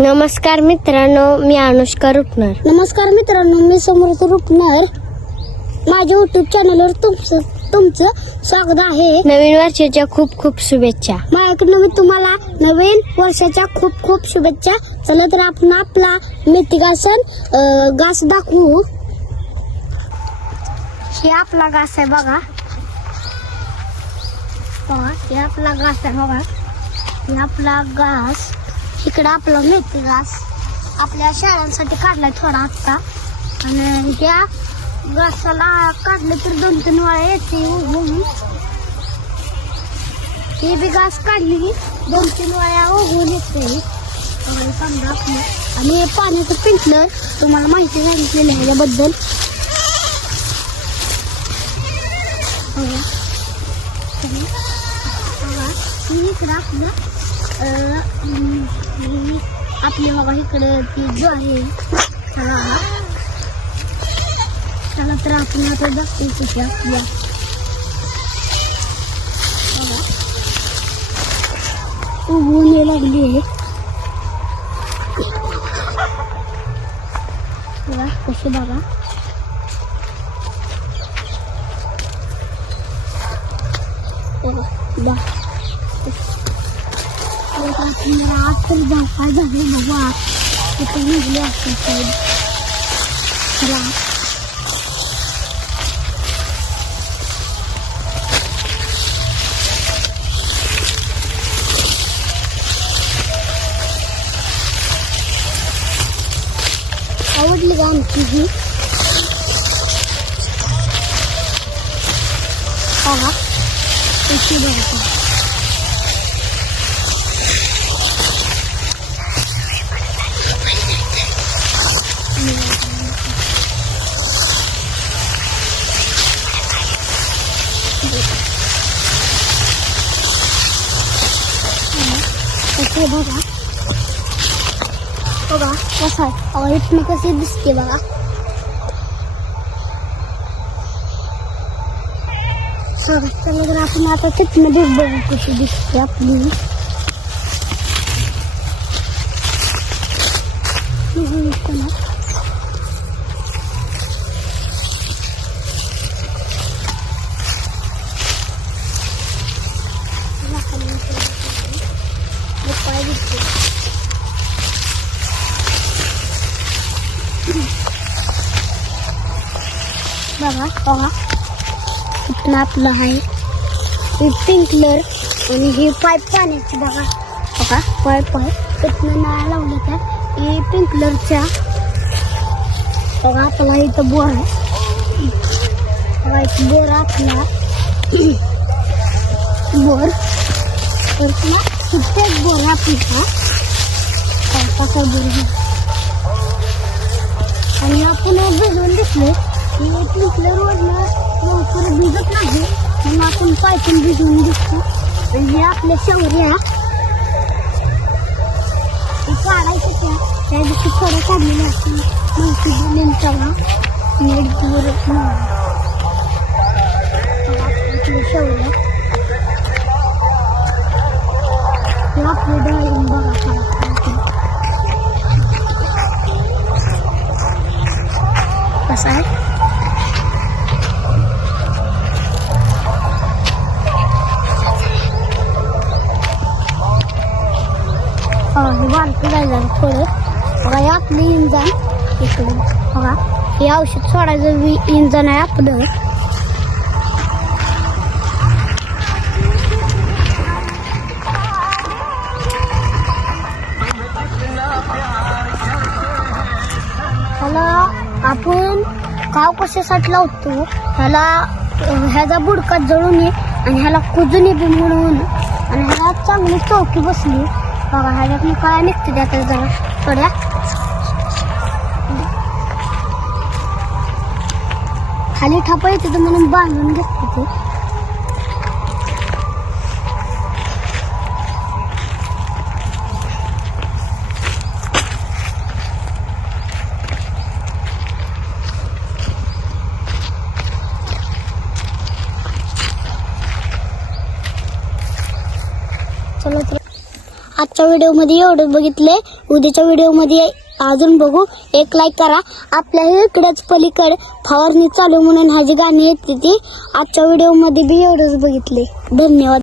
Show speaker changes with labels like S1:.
S1: नमस्कार मित्रांनो मी अनुष्का रुपनर.
S2: नमस्कार मित्रांनो मी समर्थ रुपनर. माझ्या युट्यूब चॅनलवर तुमचं तुमचं स्वागत आहे.
S1: नवीन वर्षाच्या खूप खूप शुभेच्छा.
S2: माझ्याकडनं मी तुम्हाला नवीन वर्षाच्या खूप खूप शुभेच्छा. चला तर आपण आपला मेथीगासन घास दाखवू. हे आपला घास आहे बघा. बघा हे आपला घास आहे बघा. हे आपला घास. इकडं आपला मेथी घास आपल्या शाळांसाठी काढलाय थोडा आत्ता. आणि त्या घासाला काढलं तर दोन तीन वेळा येते. उगवून ही बी घास काढली की दोन तीन वेळा उगवून येते. समजा आपलं आणि हे पाण्याचं पिंटलं तुम्हाला माहिती सांगितलेली आहे याबद्दल. इकडं आपलं आपली बाबा इकडे ती जो आहे चला. चला तर आपण आता दाखवू तिथे या बघा. उगवून ये लागली आहे. कसे बाबा बघा बघा, बघा. बघा, आपल्याला आज तर जा- काय झालं बघा तिथे निघले असतील साईड चला आवडली का आमची ही बघा कशी बघा हे बघा. बघा कसं आहे. अहो, इथनं दिसते बघा. सगळं चला आपण आता तिथमध्ये बघू कशी दिसते आपली. बघू ना. बघा बघा आपलं आहे पिंक कलर आणि हे पाण्याची बघा बघा नळा लावलं त्या हे पिंक कलरच्या बघा आपला इथं बोर आहे इथं बोर आपला बोर। तर तुला कित्येक बोर आपला बोर आहे आणि आपण भिजवून दिसले की पिंपलं रोडला लवकर भिजत नाही म्हणून आपण पायथून भिजवून दिसतो आणि हे आपल्या शौर्या हे काढायचं त्या त्या दिवशी थोडं काढलेलं असतं माहिती दिली तेव्हा नीट दूर आपल्या शौर्या हे आपले डाळिंब बघा कसं आहे? हा हे बारकं जायला थोडं बघा हे आपलं इंजन इकडून. बघा हे औषध सोडायचं इंजन आहे आपलं. काव कशासाठी लावतो ह्याला ह्याचा बुडका जळून ये आणि ह्याला कुजून बी म्हणून. आणि ह्याला चांगली चौकी बसली. बघा ह्याच्यात काय निघते त्यात जरा. थोड्या खाली थापा येते तर म्हणून बांधून घेतली ते चला तर आता आजच्या व्हिडिओमध्ये एवढंच बघितले उद्याच्या व्हिडिओमध्ये अजून बघू. एक लाईक करा. आपल्या इकडेच पलीकडे फवारणी चालू म्हणून हा जी गाणी येते ती आजच्या व्हिडिओमध्ये बी एवढंच बघितले धन्यवाद.